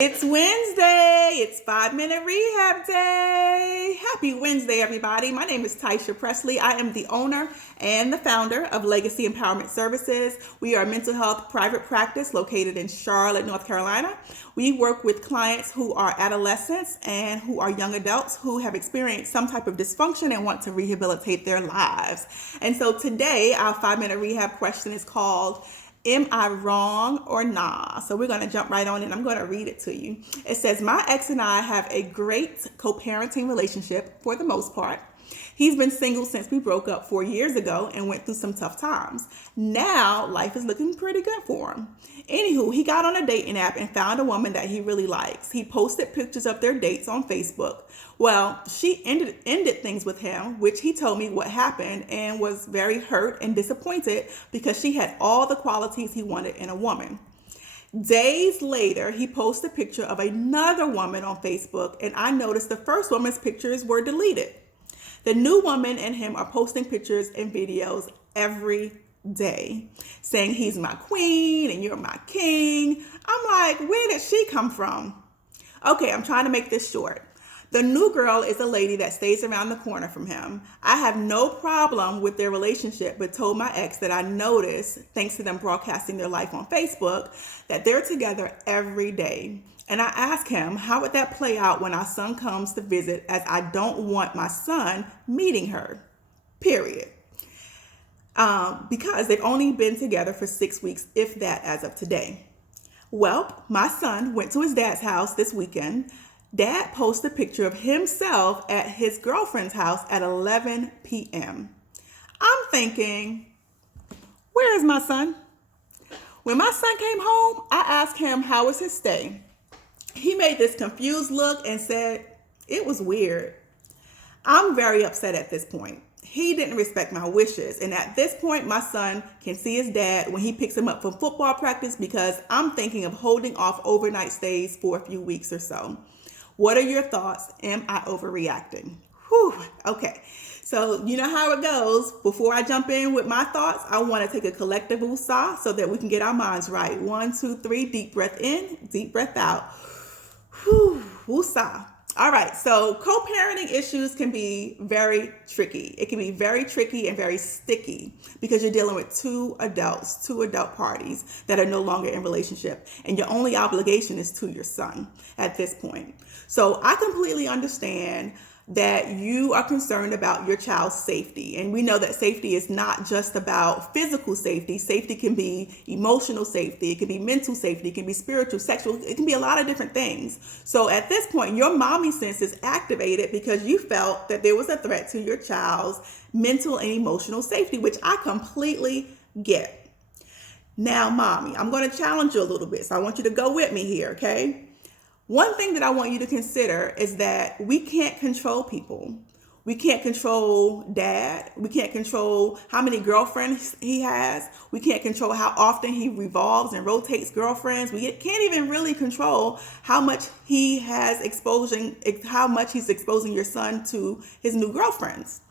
It's Wednesday. It's 5-Minute Rehab Day. Happy Wednesday, everybody. My name is Taisha Presley. I am the owner and the founder of Legacy Empowerment Services. We are a mental health private practice located in Charlotte, North Carolina. We work with clients who are adolescents and who are young adults who have experienced some type of dysfunction and want to rehabilitate their lives. And so today, our 5-minute rehab question is called, am I wrong or nah? So we're going to jump right on in. I'm going to read it to you. It says, my ex and I have a great co-parenting relationship for the most part. He's been single since we broke up 4 years ago and went through some tough times. Now, life is looking pretty good for him. Anywho, he got on a dating app and found a woman that he really likes. He posted pictures of their dates on Facebook. Well, she ended things with him, which he told me what happened, and was very hurt and disappointed because she had all the qualities he wanted in a woman. Days later, he posted a picture of another woman on Facebook, and I noticed the first woman's pictures were deleted. The new woman and him are posting pictures and videos every day, saying he's my queen and you're my king. I'm like, where did she come from? Okay, I'm trying to make this short. The new girl is a lady that stays around the corner from him. I have no problem with their relationship, but told my ex that I noticed, thanks to them broadcasting their life on Facebook, that they're together every day. And I asked him, how would that play out when our son comes to visit, as I don't want my son meeting her, period. Because they've only been together for 6 weeks, if that, as of today. Well, my son went to his dad's house this weekend. Dad posted a picture of himself at his girlfriend's house at 11 p.m. I'm thinking, where is my son? When my son came home, I asked him how was his stay. He made this confused look and said, it was weird. I'm very upset at this point. He didn't respect my wishes. And at this point, my son can see his dad when he picks him up from football practice, because I'm thinking of holding off overnight stays for a few weeks or so. What are your thoughts? Am I overreacting? Whew. Okay. So you know how it goes. Before I jump in with my thoughts, I want to take a collective woosah so that we can get our minds right. 1, 2, 3, deep breath in, deep breath out. Whew. Woosah. All right, so co-parenting issues can be very tricky. It can be very tricky and very sticky because you're dealing with two adult parties that are no longer in relationship, and your only obligation is to your son at this point. So I completely understand that you are concerned about your child's safety. And we know that safety is not just about physical safety. Safety can be emotional safety. It can be mental safety. It can be spiritual, sexual. It can be a lot of different things. So at this point, your mommy sense is activated because you felt that there was a threat to your child's mental and emotional safety, which I completely get. Now, mommy, I'm going to challenge you a little bit. So I want you to go with me here, okay? One thing that I want you to consider is that we can't control people. We can't control dad. We can't control how many girlfriends he has. We can't control how often he revolves and rotates girlfriends. We can't even really control how much he's exposing your son to his new girlfriends.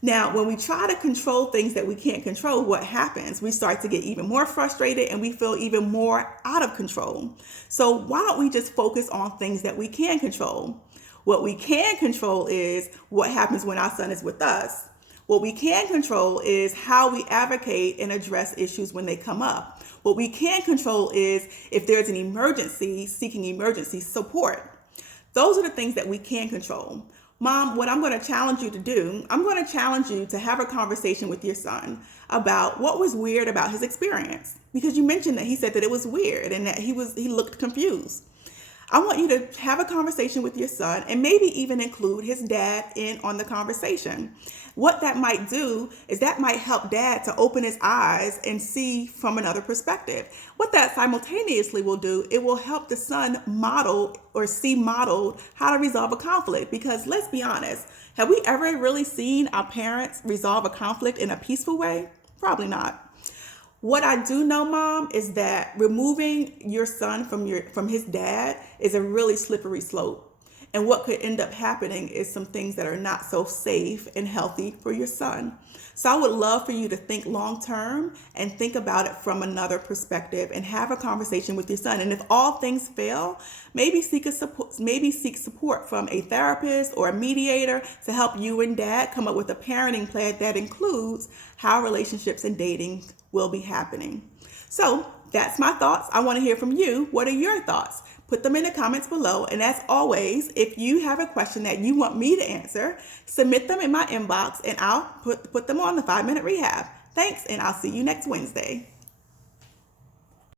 Now, when we try to control things that we can't control, what happens? We start to get even more frustrated and we feel even more out of control. So why don't we just focus on things that we can control? What we can control is what happens when our son is with us. What we can control is how we advocate and address issues when they come up. What we can control is if there's an emergency, seeking emergency support. Those are the things that we can control. Mom, what I'm going to challenge you to do, I'm going to challenge you to have a conversation with your son about what was weird about his experience. Because you mentioned that he said that it was weird and that he looked confused. I want you to have a conversation with your son and maybe even include his dad in on the conversation. What that might do is that might help dad to open his eyes and see from another perspective. What that simultaneously will do, it will help the son model or see modeled how to resolve a conflict. Because let's be honest, have we ever really seen our parents resolve a conflict in a peaceful way? Probably not. What I do know, Mom, is that removing your son from his dad is a really slippery slope. And what could end up happening is some things that are not so safe and healthy for your son. So I would love for you to think long term and think about it from another perspective and have a conversation with your son. And if all things fail, maybe seek support from a therapist or a mediator to help you and dad come up with a parenting plan that includes how relationships and dating will be happening. So that's my thoughts. I want to hear from you. What are your thoughts? Put them in the comments below. And as always, if you have a question that you want me to answer, submit them in my inbox and I'll put them on the 5-Minute Rehab. Thanks, and I'll see you next Wednesday.